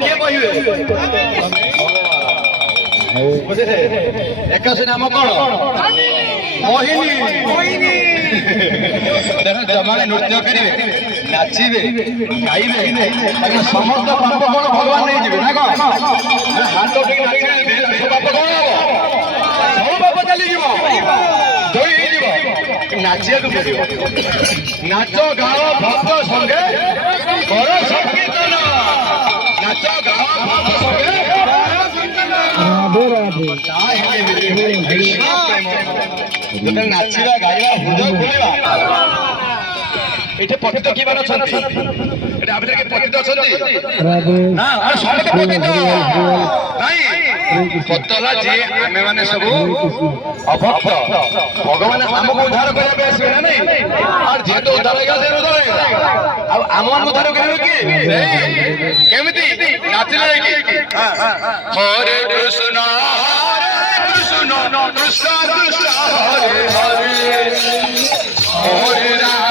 କିଏ କହିବେ? ଏକାଶୀ ନାମ କଣ? ମୋହିନୀ। ତେଣୁ ଯେଉଁମାନେ ନୃତ୍ୟ କରିବେ, ନାଚିବେ, ଗାଇବେ, ତାଙ୍କ ସମସ୍ତ ପାପ କଣ ଭଗବାନ ନେଇଯିବେ ନା କଣ? ହାତ ଟିକେ ନାଚିବେ, ସବୁ ପାପ କଣ ହବ? ସବୁ ପାପ ଚାଲିଯିବ, ଧୋଇ ହେଇଯିବ। ନାଚିବାକୁ ପଡିବ। ନାଚ ଗାଅ ଭକ୍ତ ସଙ୍ଗେ କର ସଂକୀର୍ତ୍ତନ। ନାଚ ଗାଅ ଭକ୍ତ ସଙ୍ଗେ ଯେତେବେଳେ ନାଚିବା ଗାଇବା ହୃଦୟ ଖୋଲିବା। ଏଠି ପତିତ କିଏ ମାନେ ଅଛନ୍ତି? ଏଠି ଆମ ଭିତରେ କିଏ ପତିତ ଅଛନ୍ତି? ନା ସମସ୍ତେ ପତିତ ନାଇଁ। ପତଲା ଯିଏ ଆମେ ମାନେ ସବୁ ଅଭକ୍ତ, ଭଗବାନ ଆମକୁ ଉଦ୍ଧାର କରିବାକୁ ଆସିବେ ନା ନାଇଁ? ଆଉ ଯେହେତୁ ଉଦ୍ଧାର ହେଇଗଲା ସେ ଉଦ୍ଧାର ହେଇଗଲା। ଆଉ ଆମମାନଙ୍କୁ ଉଦ୍ଧାର କରିବେ କିଏ? କେମିତି? ନାଚିଲେ ହେଇକି ହରେ କୃଷ୍ଣ କୃଷ୍ଣ କୃଷ୍ଣ କୃଷ୍ଣ ହରେ ହରେ ହରେ ରାମ